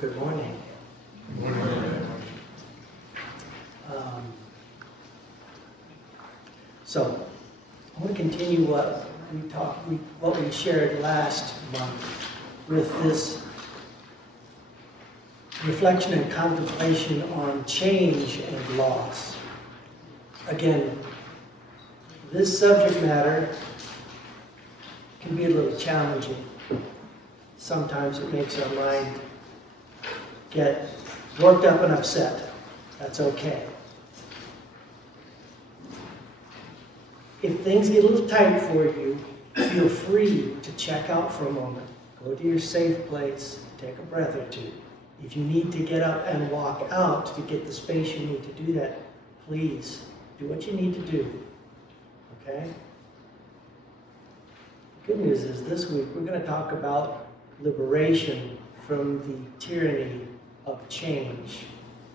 Good morning. Good morning. So, I want to continue what we shared last month with this reflection and contemplation on change and loss. Again, this subject matter can be a little challenging. Sometimes it makes our mind get worked up and upset. That's okay. If things get a little tight for you, feel free to check out for a moment. Go to your safe place, take a breath or two. If you need to get up and walk out to get the space you need to do that, please do what you need to do. Okay? The good news is this week we're going to talk about liberation from the tyranny of change,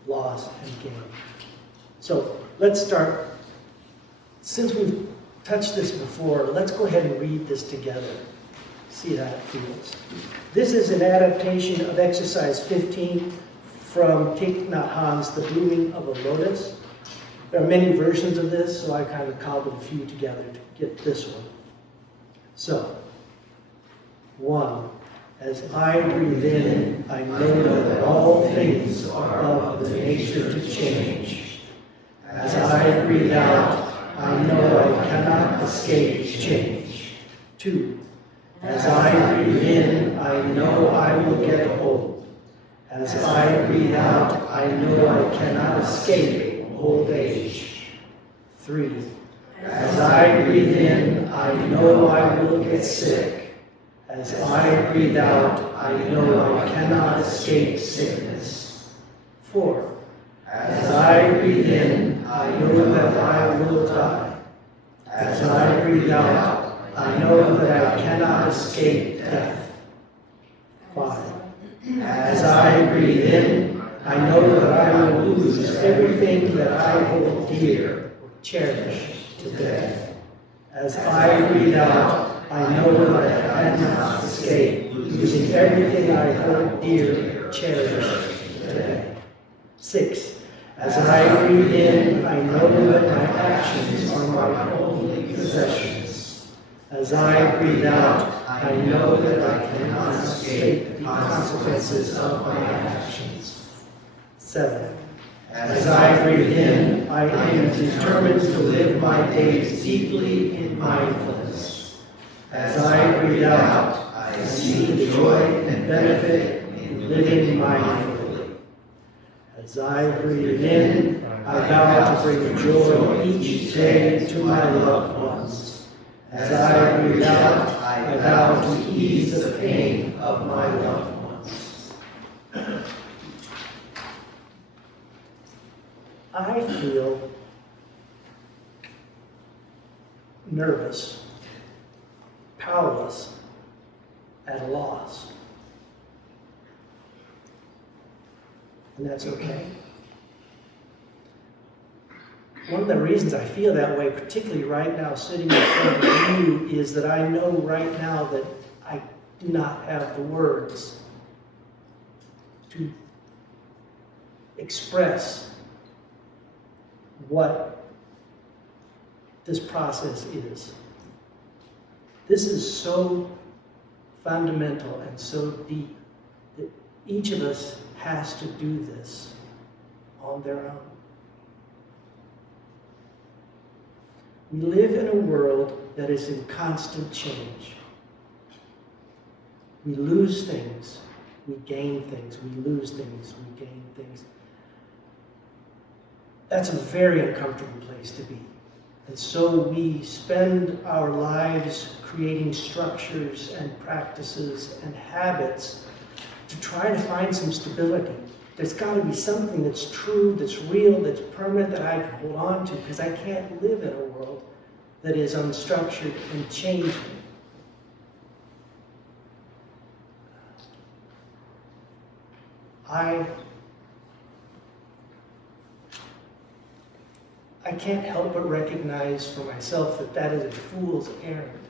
loss, and gain. So let's start. Since we've touched this before, let's go ahead and read this together. See how it feels. This is an adaptation of exercise 15 from Thich Nhat Hanh's The Blooming of a Lotus. There are many versions of this, so I kind of cobbled a few together to get this one. So, 1. As I breathe in, I know that all things are of the nature to change. As I breathe out, I know I cannot escape change. 2. As I breathe in, I know I will get old. As I breathe out, I know I cannot escape old age. 3. As I breathe in, I know I will get sick. As I breathe out, I know I cannot escape sickness. 4. As I breathe in, I know that I will die. As I breathe out, I know that I cannot escape death. 5. As I breathe in, I know that I will lose everything that I hold dear or cherish today. As I breathe out, I know that I cannot escape losing everything I hold dear or cherish today. 6. As I breathe in, I know that my actions are my only possessions. As I breathe out, I know that I cannot escape the consequences of my actions. 7. As I breathe in, I am determined to live my days deeply in mindfulness. As I breathe out, I see the joy and benefit in living mindfully. As I breathe in, I vow to bring joy each day to my loved ones. As I breathe out, I vow to ease the pain of my loved ones. I feel nervous, powerless, at a loss. And that's okay. One of the reasons I feel that way, particularly right now sitting in front of you, is that I know right now that I do not have the words to express what this process is. This is so fundamental and so deep that each of us has to do this on their own. We live in a world that is in constant change. We lose things, we gain things, we lose things, we gain things. That's a very uncomfortable place to be. And so we spend our lives creating structures and practices and habits to try to find some stability. There's got to be something that's true, that's real, that's permanent that I can hold on to, because I can't live in a world that is unstructured and changing. I can't help but recognize for myself that that is a fool's errand.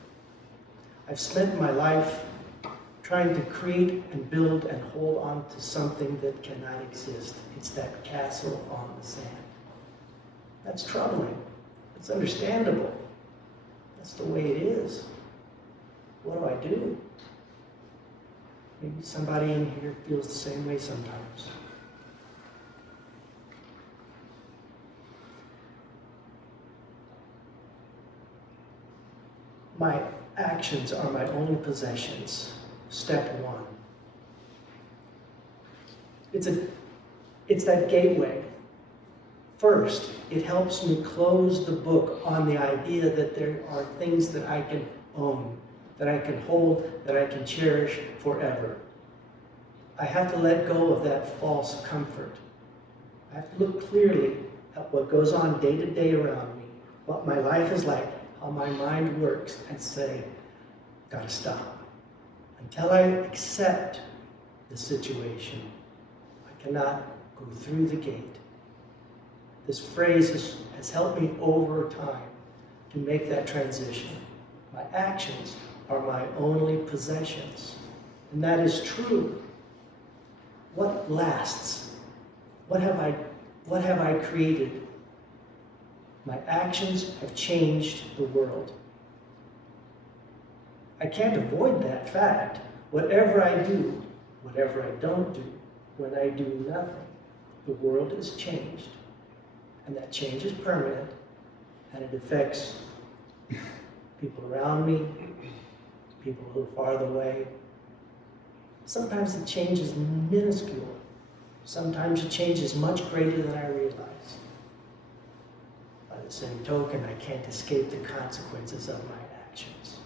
I've spent my life trying to create and build and hold on to something that cannot exist. It's that castle on the sand. That's troubling. It's understandable. That's the way it is. What do I do? Maybe somebody in here feels the same way sometimes. My actions are my only possessions. Step one. It's that gateway. First, it helps me close the book on the idea that there are things that I can own, that I can hold, that I can cherish forever. I have to let go of that false comfort. I have to look clearly at what goes on day to day around me, what my life is like, how my mind works, and say, gotta stop. Until I accept the situation, I cannot go through the gate. This phrase has helped me over time to make that transition. My actions are my only possessions. And that is true. What lasts? What have I created? My actions have changed the world. I can't avoid that fact. Whatever I do, whatever I don't do, when I do nothing, the world is changed. And that change is permanent, and it affects people around me, people a little farther away. Sometimes the change is minuscule. Sometimes the change is much greater than I realize. By the same token, I can't escape the consequences of my actions.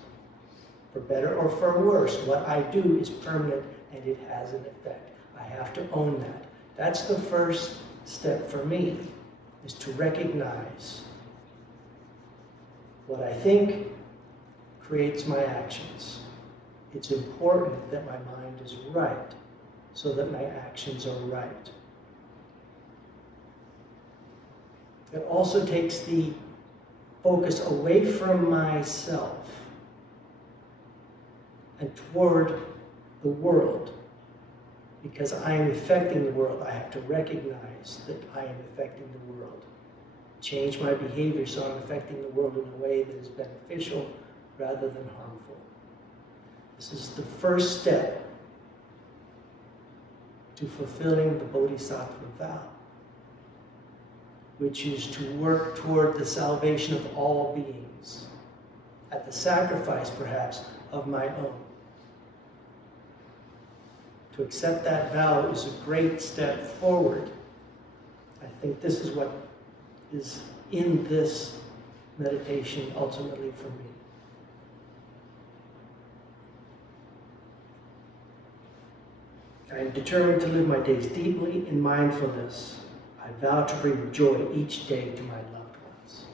For better or for worse, what I do is permanent and it has an effect. I have to own that. That's the first step for me, is to recognize what I think creates my actions. It's important that my mind is right so that my actions are right. It also takes the focus away from myself and toward the world. Because I am affecting the world, I have to recognize that I am affecting the world. Change my behavior so I'm affecting the world in a way that is beneficial rather than harmful. This is the first step to fulfilling the Bodhisattva vow, which is to work toward the salvation of all beings, at the sacrifice, perhaps, of my own. To accept that vow is a great step forward. I think this is what is in this meditation ultimately for me. I am determined to live my days deeply in mindfulness. I vow to bring joy each day to my loved ones.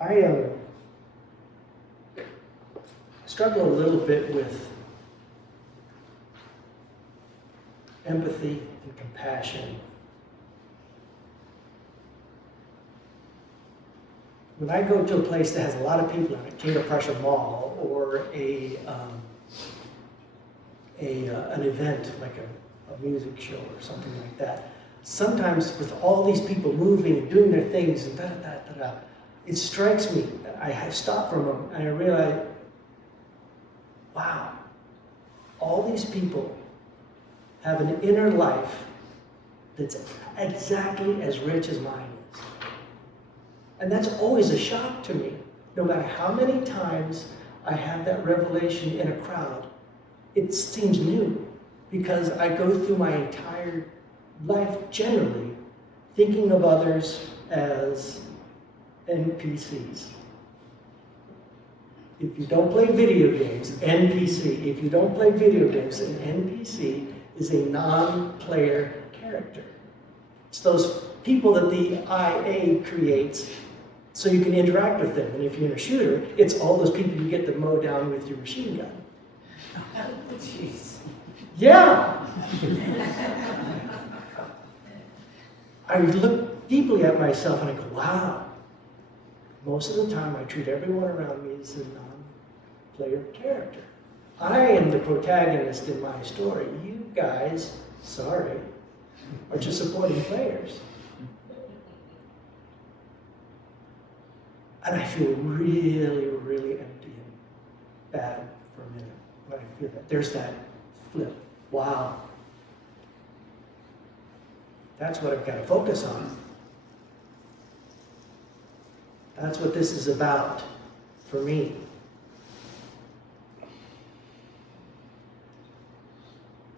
I struggle a little bit with empathy and compassion. When I go to a place that has a lot of people in it, King of Prussia Mall, or an event like a music show or something like that, sometimes with all these people moving and doing their things and da-da-da-da-da, it strikes me that I have stopped for a moment and I realize, wow, all these people have an inner life that's exactly as rich as mine is. And that's always a shock to me. No matter how many times I have that revelation in a crowd, it seems new, because I go through my entire life generally thinking of others as NPCs. If you don't play video games, NPC. If you don't play video games, an NPC is a non-player character. It's those people that the IA creates so you can interact with them. And if you're in a shooter, it's all those people you get to mow down with your machine gun. Jeez. Yeah! I look deeply at myself and I go, wow, Most of the time, I treat everyone around me as a non-player character. I am the protagonist in my story. You guys, sorry, are just supporting players. And I feel really, really empty and bad for a minute when I feel that. There's that flip. Wow. That's what I've got to focus on. That's what this is about for me.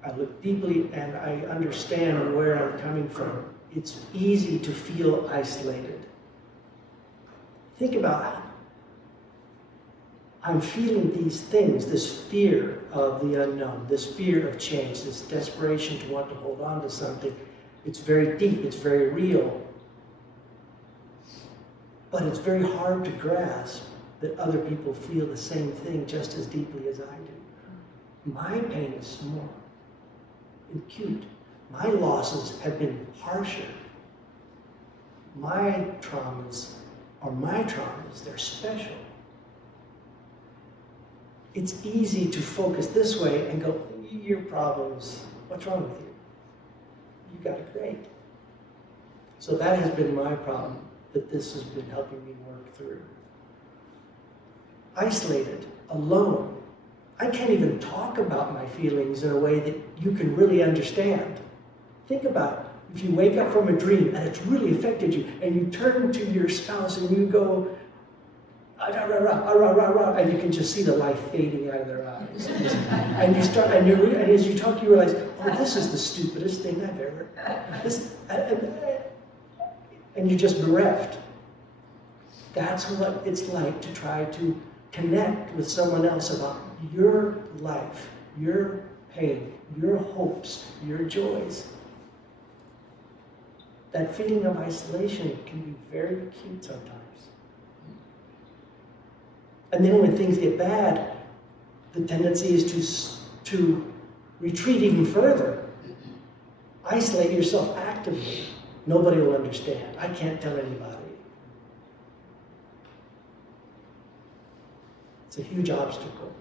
I look deeply and I understand where I'm coming from. It's easy to feel isolated. Think about, I'm feeling these things, this fear of the unknown, this fear of change, this desperation to want to hold on to something. It's very deep, it's very real. But it's very hard to grasp that other people feel the same thing just as deeply as I do. My pain is more acute. My losses have been harsher. My traumas are my traumas. They're special. It's easy to focus this way and go, your problems, what's wrong with you? You got it great. So that has been my problem that this has been helping me work through. Isolated, alone. I can't even talk about my feelings in a way that you can really understand. Think about it. If you wake up from a dream and it's really affected you, and you turn to your spouse and you go, ah, rah, rah, rah, rah, rah, rah, and you can just see the life fading out of their eyes. And you start, and as you talk, you realize, oh, this is the stupidest thing I've ever. And you're just bereft. That's what it's like to try to connect with someone else about your life, your pain, your hopes, your joys. That feeling of isolation can be very acute sometimes. And then when things get bad, the tendency is to retreat even further. Isolate yourself actively. Nobody will understand. I can't tell anybody. It's a huge obstacle.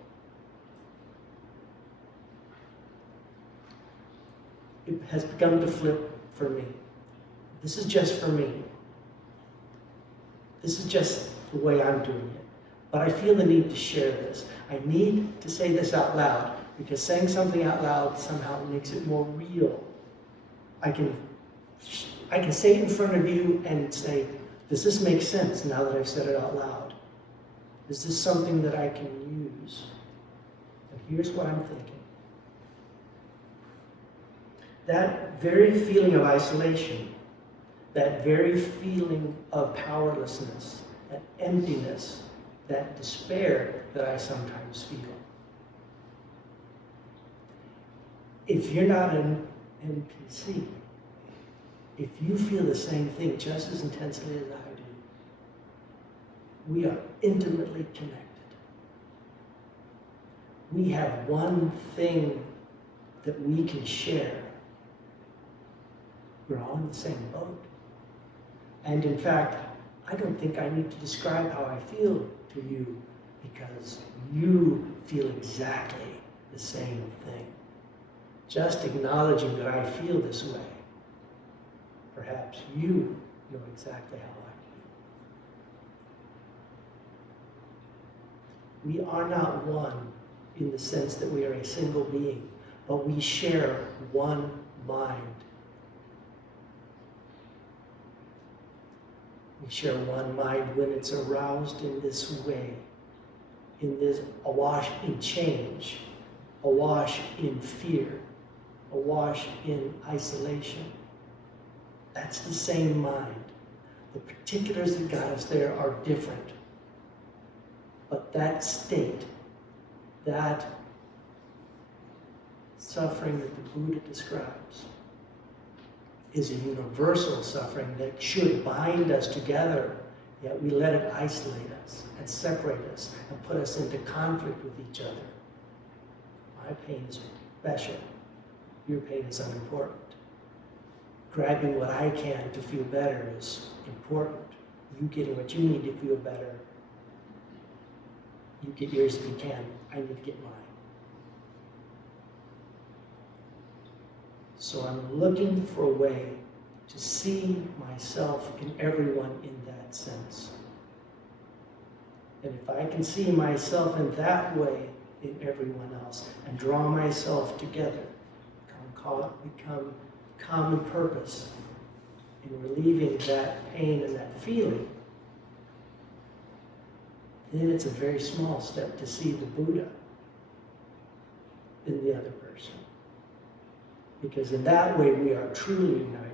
It has begun to flip for me. This is just for me. This is just the way I'm doing it. But I feel the need to share this. I need to say this out loud, because saying something out loud somehow makes it more real. I can say it in front of you and say, does this make sense now that I've said it out loud? Is this something that I can use? And here's what I'm thinking. That very feeling of isolation, that very feeling of powerlessness, that emptiness, that despair that I sometimes feel. If you're not an NPC, if you feel the same thing just as intensely as I do, we are intimately connected. We have one thing that we can share. We're all in the same boat. And in fact, I don't think I need to describe how I feel to you, because you feel exactly the same thing. Just acknowledging that I feel this way, perhaps you know exactly how I feel. We are not one in the sense that we are a single being, but we share one mind. We share one mind when it's aroused in this way, in this awash in change, awash in fear, awash in isolation. That's the same mind. The particulars that got us there are different. But that state, that suffering that the Buddha describes, is a universal suffering that should bind us together, yet we let it isolate us and separate us and put us into conflict with each other. My pain is special. Your pain is unimportant. Grabbing what I can to feel better is important. You getting what you need to feel better. You get yours if you can. I need to get mine. So I'm looking for a way to see myself in everyone in that sense. And if I can see myself in that way in everyone else and draw myself together, become common purpose in relieving that pain and that feeling, then it's a very small step to see the Buddha in the other person. Because in that way we are truly united.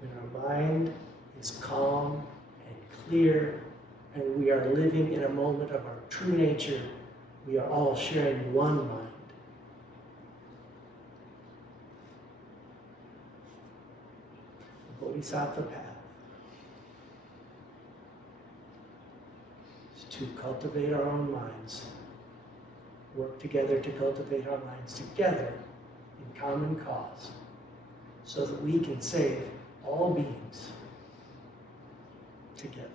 When our mind is calm and clear and we are living in a moment of our true nature, we are all sharing one mind. The Bodhisattva path is to cultivate our own minds, work together to cultivate our minds together in common cause, so that we can save all beings together.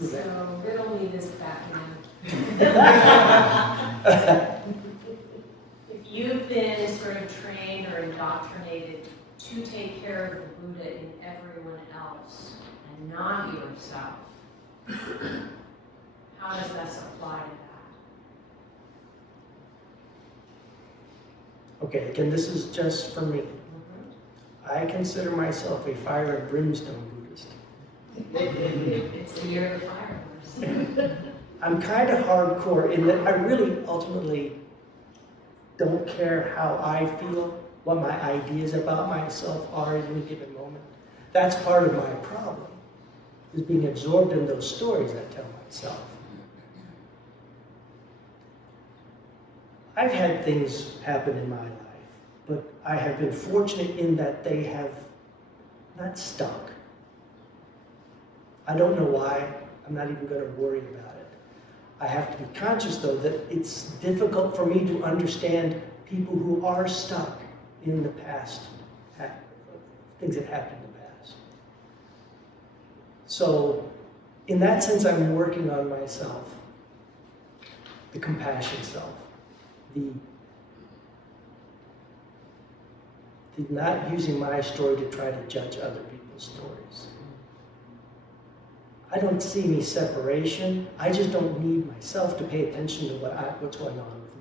So riddle me this back If you've been sort of trained or indoctrinated to take care of the Buddha in everyone else and not yourself, how does that apply to that? Okay, again, this is just for me. I consider myself a fire and brimstone Buddhist. It's the year of the fire horse. I'm kind of hardcore in that I really ultimately don't care how I feel, what my ideas about myself are at any given moment. That's part of my problem, is being absorbed in those stories I tell myself. I've had things happen in my life, but I have been fortunate in that they have not stuck. I don't know why. I'm not even going to worry about it. I have to be conscious, though, that it's difficult for me to understand people who are stuck in the past, things that happened in the past. So, in that sense, I'm working on myself, the compassion self, the not using my story to try to judge other people's stories. I don't see any separation. I just don't need myself to pay attention to what's going on with me.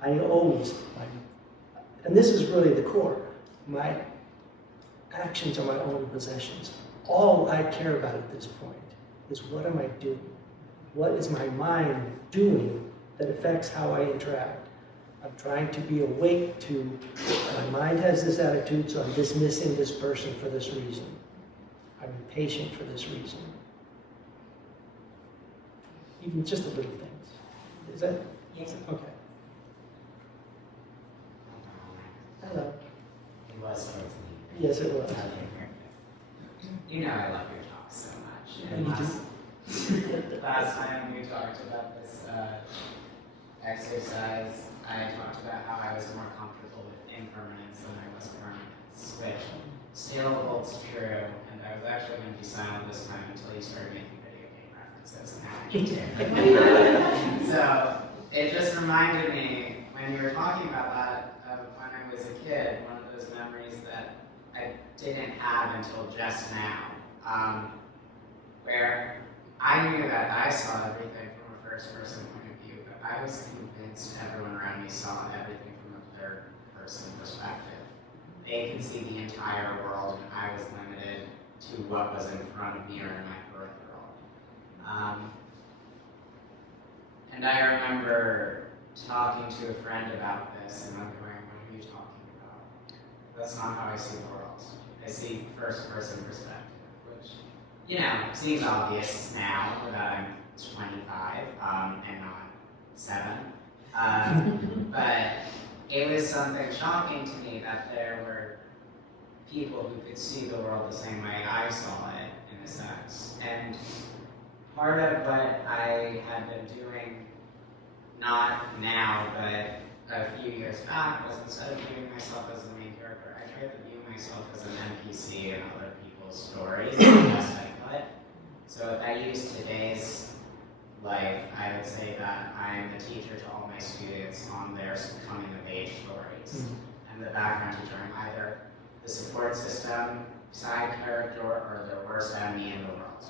I always, and this is really the core, my actions are my own possessions. All I care about at this point is what am I doing? What is my mind doing that affects how I interact? I'm trying to be awake to, my mind has this attitude, so I'm dismissing this person for this reason. I'm impatient for this reason. Even just the little things. Is that? Yes. Okay. Hello. It was supposed to be. Yes, it was. Okay. You know I love your talk so much. And you Last time we talked about this exercise, I talked about how I was more comfortable with impermanence than I was permanence, which still holds true. And I was actually going to be silent this time until you started making video game references, and now I can do. So it just reminded me, when you were talking about that, of when I was a kid, one of those memories that I didn't have until just now, where I knew that I saw everything from a first-person point of view, but I was convinced everyone around me saw everything from a third-person perspective. They can see the entire world, and I was limited to what was in front of me or in my peripheral. And I remember talking to a friend about this, and I'm going, what are you talking about? That's not how I see the world. I see first-person perspective, which, you know, seems obvious now that I'm 25 and not 7. But it was something shocking to me that there were people who could see the world the same way I saw it, in a sense. And part of what I had been doing not now, but a few years back, was instead of viewing myself as the main character, I tried to view myself as an NPC in other people's stories the best I could. So if I use today's life, I would say that I am the teacher to all my students on their coming of age stories. And the background teacher, I'm either the support system, side character, or the worst enemy in the world.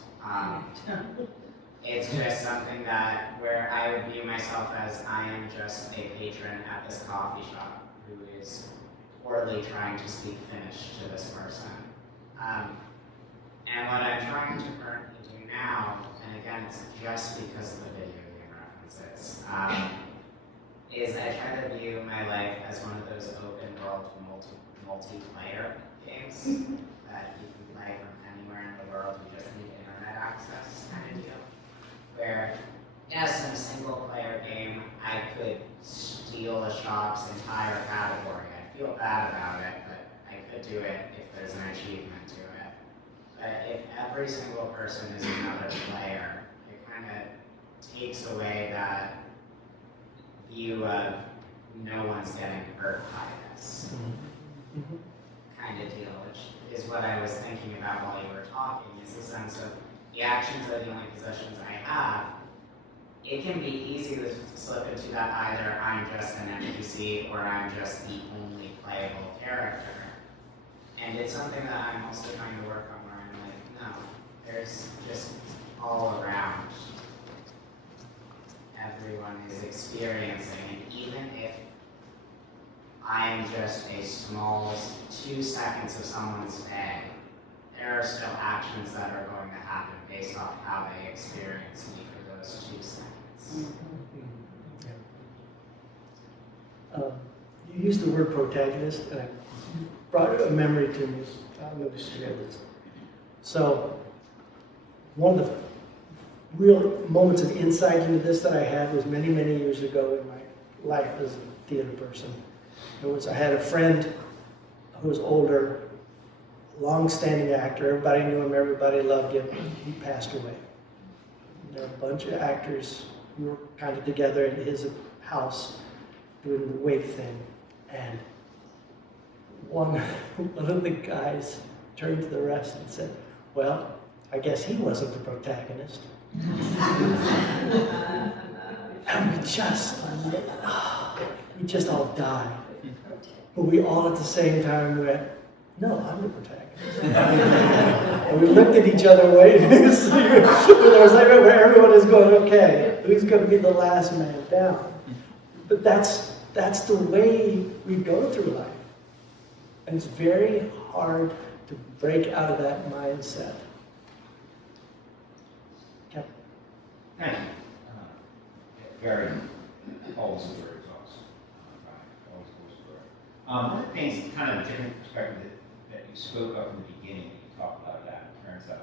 It's just something that where I would view myself as I am just a patron at this coffee shop who is poorly trying to speak Finnish to this person. And what I'm trying to currently do now, and again, it's just because of the video game references, is I try to view my life as one of those open world multiplayer games that you can play from anywhere in the world. You just need internet access kind of deal. Where, yes, in a single player game, I could steal a shop's entire category. I feel bad about it, but I could do it if there's an achievement to it. But if every single person is another player, it kind of takes away that view of no one's getting hurt by this kind of deal, which is what I was thinking about while you were talking, is the sense of the actions are the only possessions I have. It can be easy to slip into that either I'm just an NPC or I'm just the only playable character. And it's something that I'm also trying to work on where I'm like, no, there's just all around. Everyone is experiencing, and even if I'm just a small 2 seconds of someone's day, there are still actions that are going to happen based off how they experience me for those 2 seconds. You used the word protagonist, and I brought a memory to me. I'll never share this. So, one of the real moments of insight into this that I had was many, many years ago in my life as a theater person. I had a friend who was older, long-standing actor. Everybody knew him, everybody loved him. He passed away. There were a bunch of actors who were kind of together in his house doing the wake thing. And one of the guys turned to the rest and said, well, I guess he wasn't the protagonist. And we just all died. But we all at the same time went, no, I'm the protagonist. And we looked at each other waiting to see. There was like where everyone is going, okay, who's going to be the last man down? But that's the way we go through life. And it's very hard to break out of that mindset. Yep. Thank you. Very old story, awesome. Old story. One of the things, kind of a different perspective that you spoke of in the beginning, when you talked about that in terms of,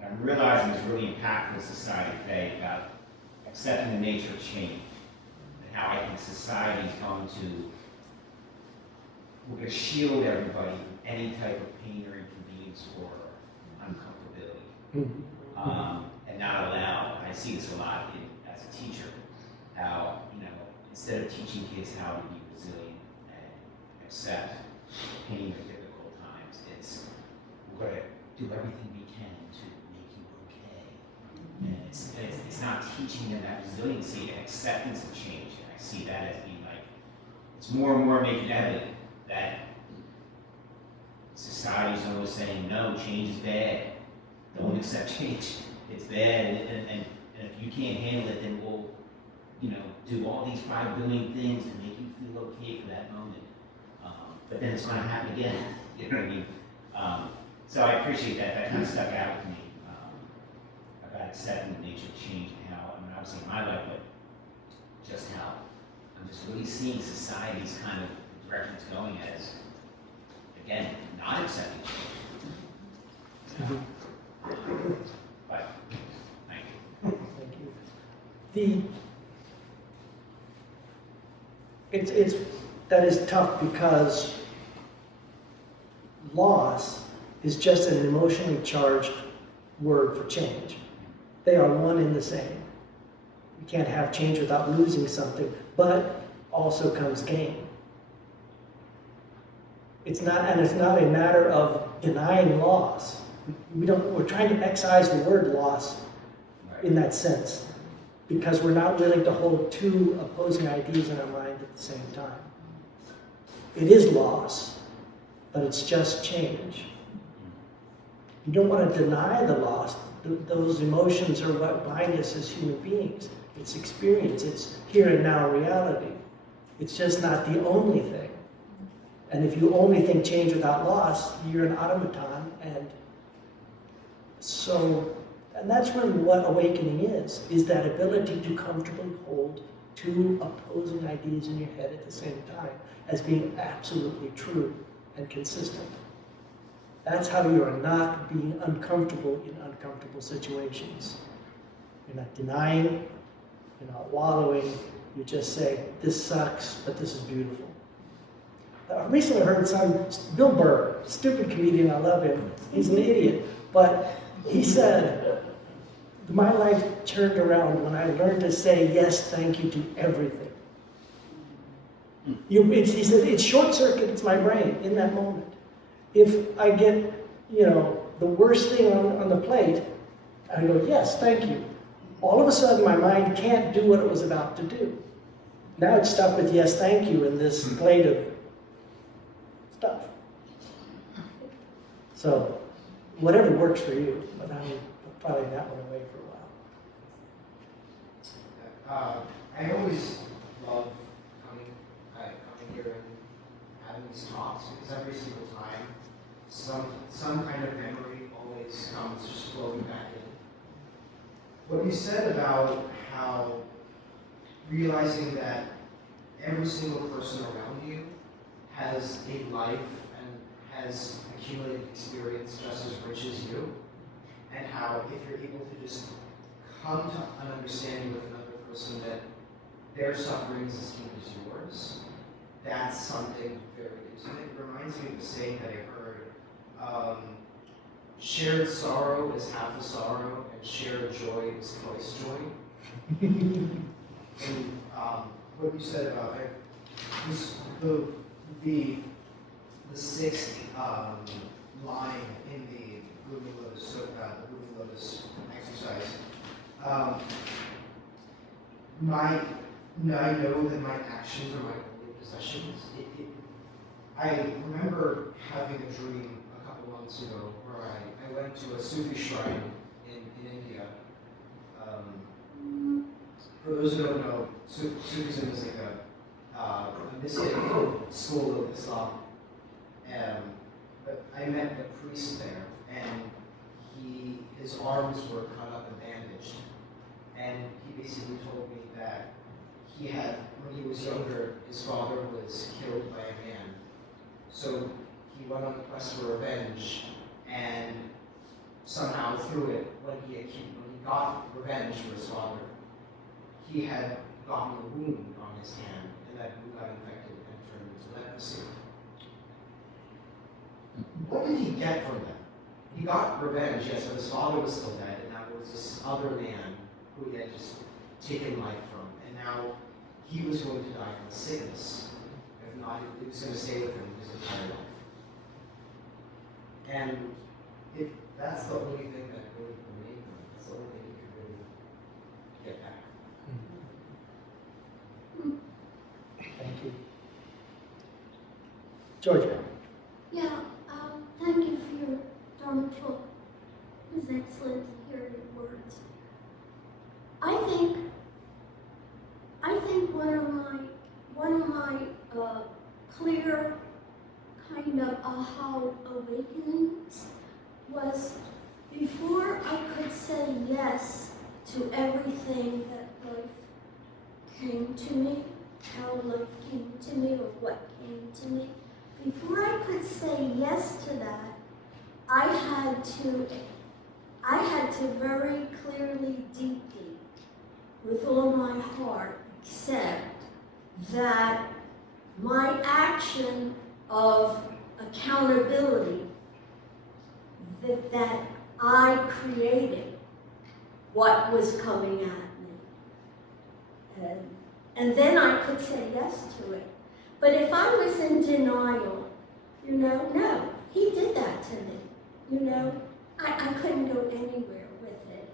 and I'm realizing it's really impactful in society today about accepting the nature of change and how I think society is going to, we're going to shield everybody from any type of pain or inconvenience or uncomfortability. And not allow, I see this a lot as a teacher, how, instead of teaching kids how to be resilient and accept pain or difficult times, it's, we're going to do everything we can to make you okay. And it's not teaching them that resiliency and acceptance of change. And I see that as being like, it's more and more making evident that society is always saying, no, change is bad. Don't accept change. It's bad. And if you can't handle it, then we'll, do all these 5 billion things to make you feel okay for that moment. But then it's going to happen again. You know what I mean? So I appreciate that. That kind of stuck out with me about accepting the nature of change and how, obviously in my life, but just how I'm just really seeing society's kind of direction it's going as, again, not accepting change. But thank you. Thank you. That is tough because loss is just an emotionally charged word for change. They are one and the same. You can't have change without losing something, but also comes gain. It's not a matter of denying loss. We're trying to excise the word loss in that sense, because we're not willing to hold two opposing ideas in our mind at the same time. It is loss, but it's just change. You don't want to deny the loss. Those emotions are what bind us as human beings. It's experience, it's here and now reality. It's just not the only thing. And if you only think change without loss, you're an automaton. And that's really what awakening is that ability to comfortably hold two opposing ideas in your head at the same time as being absolutely true and consistent. That's how you are not being uncomfortable in uncomfortable situations. You're not denying, you're not wallowing, you just say, this sucks, but this is beautiful. I recently heard Bill Burr, stupid comedian, I love him, he's an idiot, but he said, my life turned around when I learned to say yes, thank you to everything. He said, it short circuits my brain in that moment. If I get, the worst thing on the plate, I go, yes, thank you. All of a sudden, my mind can't do what it was about to do. Now it's stuck with yes, thank you in this plate of stuff. So, whatever works for you, but I'm filing that one away for a while. I always love coming here and having these talks because every single time some kind of memory always comes just flowing back in. What you said about how realizing that every single person around you has a life and has accumulated experience just as rich as you, and how if you're able to just come to an understanding with another person that their suffering is as deep as yours, that's something very intimate. It reminds me of the saying that I heard, shared sorrow is half the sorrow, and shared joy is twice joy. And what you said about the sixth line in the Blooming Lotus, the Blooming Lotus exercise. I know that my actions are my only possessions. I remember having a dream a couple months ago where I went to a Sufi shrine in India. For those who don't know, Sufism is like a mystic school of Islam. But I met the priest there, and his arms were cut up and bandaged. And he basically told me that when he was younger, his father was killed by a man. So he went on the quest for revenge, and somehow through it, when he got revenge for his father, he had gotten a wound on his hand, and that wound got infected and turned into leprosy. What did he get from that? He got revenge, yes, but his father was still dead, and now there was this other man who he had just taken life from, and now he was going to die from a sickness. If not, it was going to stay with him his entire life. And if that's the only thing that really remained from him, that's the only thing he could really get back. Thank you. Georgia. Yeah, thank you for your Dharma talk. It was excellent to hear your words. I think one of my clear kind of aha awakenings was before I could say yes to everything that life came to me, how life came to me or what came to me. Before I could say yes to that, I had to very clearly, deeply, with all my heart, accept that my action of accountability, that I created what was coming at me. And then I could say yes to it. But if I was in denial, no, he did that to me, I couldn't go anywhere with it,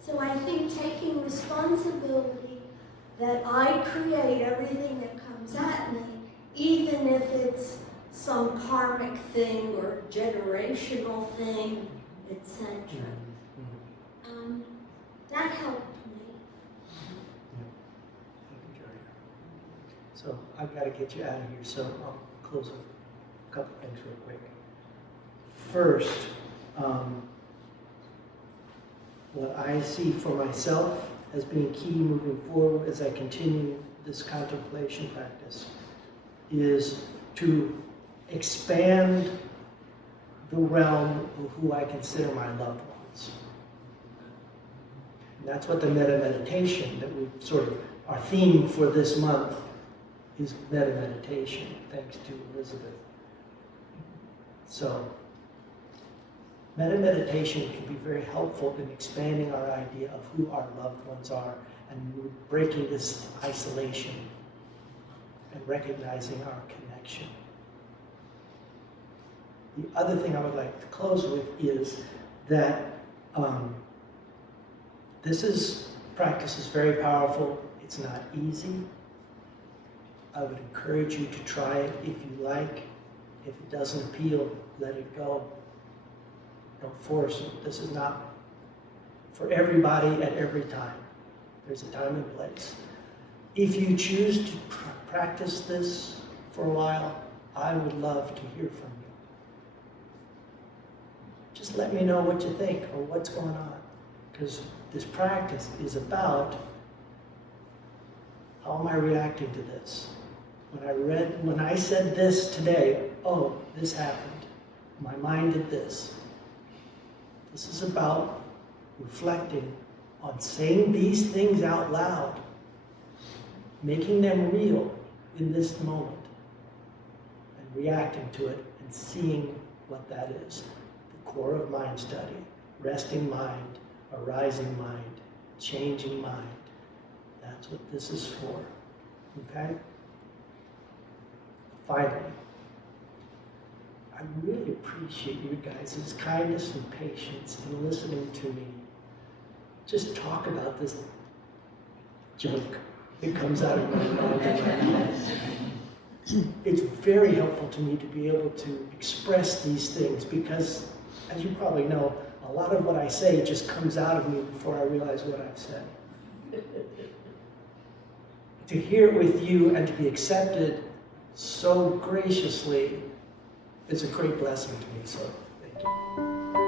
So I think taking responsibility that I create everything that comes at me, even if it's some karmic thing or generational thing, etc. That helped me. Thank you, Jerry. So I've got to get you out of here, so I'll close with a couple things real quick. First, what I see for myself as being key moving forward as I continue this contemplation practice is to expand the realm of who I consider my loved ones. And that's what the metta meditation that we sort of, our theme for this month is metta meditation, thanks to Elizabeth. So, metta meditation can be very helpful in expanding our idea of who our loved ones are and breaking this isolation and recognizing our connection. The other thing I would like to close with is that practice is very powerful. It's not easy. I would encourage you to try it if you like. If it doesn't appeal, let it go. Don't force it. This is not for everybody at every time. There's a time and place. If you choose to practice this for a while, I would love to hear from you. Just let me know what you think or what's going on. Because this practice is about how am I reacting to this? When I said this today, oh, this happened. My mind did this. This is about reflecting on saying these things out loud, making them real in this moment, and reacting to it and seeing what that is. The core of mind study, resting mind, arising mind, changing mind. That's what this is for. Okay? Finally, I really appreciate you guys' kindness and patience in listening to me just talk about this junk that comes out of my mind and my head. It's very helpful to me to be able to express these things because, as you probably know, a lot of what I say just comes out of me before I realize what I've said. To hear it with you and to be accepted so graciously is a great blessing to me, so thank you.